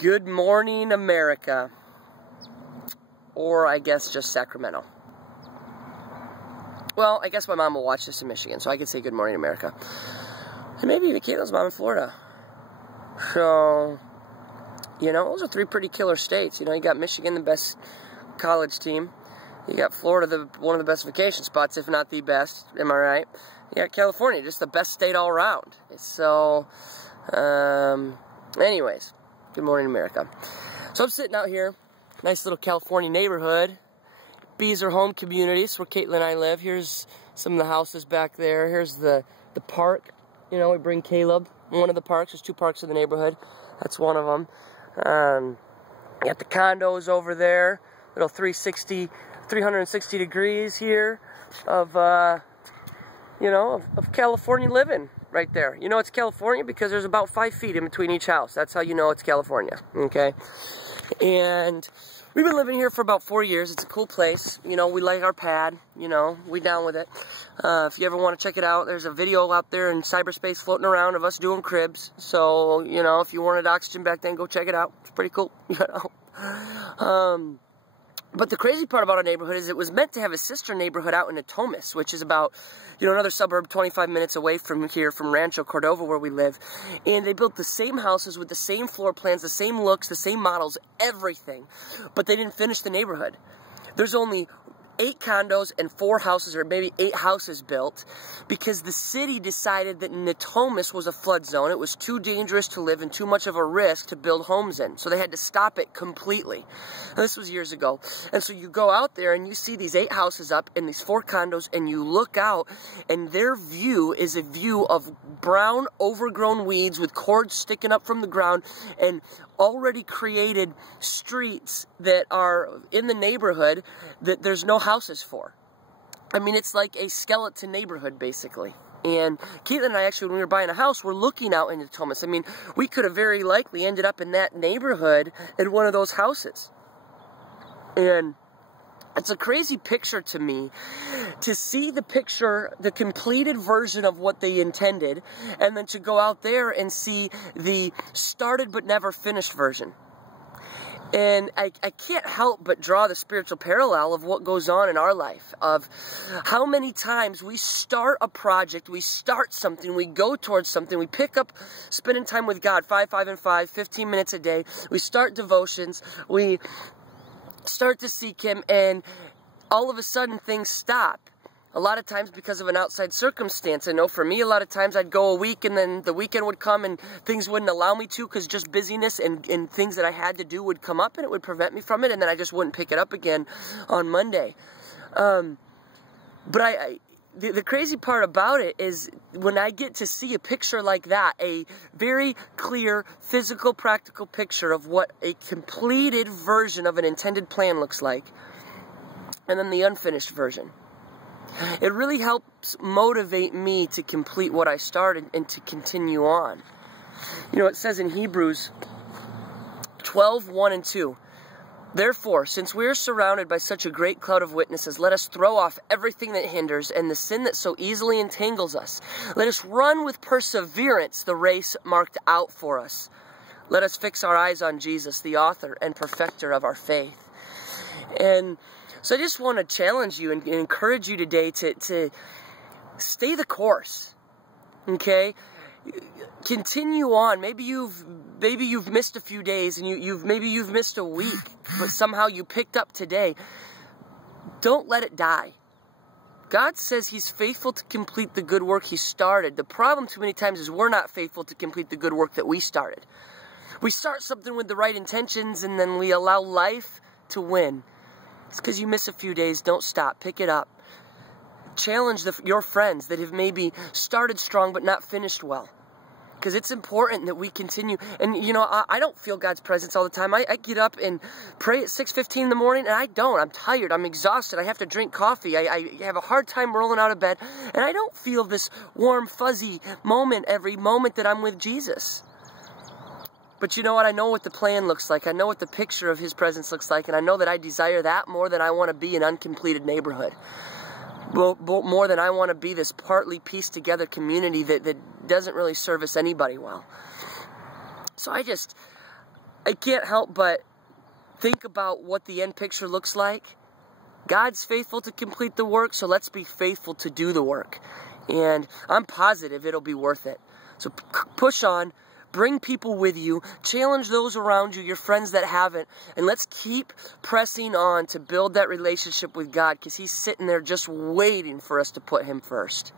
Good morning, America. Or I guess just Sacramento. Well, I guess my mom will watch this in Michigan, so I can say good morning, America. And maybe even Caitlin's mom in Florida. So, you know, those are three pretty killer states. You know, you got Michigan, the best college team. You got Florida, one of the best vacation spots, if not the best. Am I right? You got California, just the best state all around. So, anyways, good morning, America. So I'm sitting out here, nice little California neighborhood. Beazer Home Community, that's where Caitlin and I live. Here's some of the houses back there. Here's the park. You know, we bring Caleb. One of the parks. There's two parks in the neighborhood. That's one of them. You got the condos over there. Little 360 degrees here of, you know, of California living right there. You know it's California because there's about 5 feet in between each house. That's how you know it's California, okay? And we've been living here for about 4 years. It's a cool place. You know, we like our pad. You know, we down with it. If you ever want to check it out, there's a video out there in cyberspace floating around of us doing cribs. So, you know, if you wanted oxygen back then, go check it out. It's pretty cool, you know. But the crazy part about our neighborhood is it was meant to have a sister neighborhood out in Natomas, which is about, you know, another suburb 25 minutes away from here, from Rancho Cordova, where we live. And they built the same houses with the same floor plans, the same looks, the same models, everything. But they didn't finish the neighborhood. There's only 8 condos and 4 houses, or maybe 8 houses built, because the city decided that Natomas was a flood zone. It was too dangerous to live and too much of a risk to build homes in. So they had to stop it completely. And this was years ago. And so you go out there and you see these 8 houses up and these 4 condos, and you look out and their view is a view of brown overgrown weeds with cords sticking up from the ground and already created streets that are in the neighborhood that there's no houses for. I mean, it's like a skeleton neighborhood, basically. And Caitlin and I, actually, when we were buying a house, we're looking out into Thomas. I mean, we could have very likely ended up in that neighborhood in one of those houses. And it's a crazy picture to me to see the picture, the completed version of what they intended, and then to go out there and see the started but never finished version. And I can't help but draw the spiritual parallel of what goes on in our life, of how many times we start a project, we start something, we go towards something, we pick up spending time with God, 5, 5, and 5, 15 minutes a day, we start devotions, we start to seek Him, and all of a sudden things stop. A lot of times because of an outside circumstance. I know for me, a lot of times I'd go a week and then the weekend would come and things wouldn't allow me to because just busyness and things that I had to do would come up and it would prevent me from it, and then I just wouldn't pick it up again on Monday. But the crazy part about it is when I get to see a picture like that, a very clear, physical, practical picture of what a completed version of an intended plan looks like, and then the unfinished version. It really helps motivate me to complete what I started and to continue on. You know, it says in Hebrews 12, 1 and 2, "Therefore, since we are surrounded by such a great cloud of witnesses, let us throw off everything that hinders and the sin that so easily entangles us. Let us run with perseverance the race marked out for us. Let us fix our eyes on Jesus, the author and perfecter of our faith." And so I just want to challenge you and encourage you today to stay the course, okay? Continue on. Maybe you've missed a few days and maybe you've missed a week, but somehow you picked up today. Don't let it die. God says He's faithful to complete the good work He started. The problem too many times is we're not faithful to complete the good work that we started. We start something with the right intentions and then we allow life to win. It's because you miss a few days. Don't stop. Pick it up. Challenge your friends that have maybe started strong but not finished well. Because it's important that we continue. And, you know, I don't feel God's presence all the time. I get up and pray at 6:15 in the morning, and I don't. I'm tired. I'm exhausted. I have to drink coffee. I have a hard time rolling out of bed. And I don't feel this warm, fuzzy moment every moment that I'm with Jesus. But you know what? I know what the plan looks like. I know what the picture of His presence looks like. And I know that I desire that more than I want to be an uncompleted neighborhood. Well, more than I want to be this partly pieced together community that doesn't really service anybody well. So I can't help but think about what the end picture looks like. God's faithful to complete the work, so let's be faithful to do the work. And I'm positive it'll be worth it. So push on, bring people with you, challenge those around you, your friends that haven't, and let's keep pressing on to build that relationship with God, because He's sitting there just waiting for us to put Him first.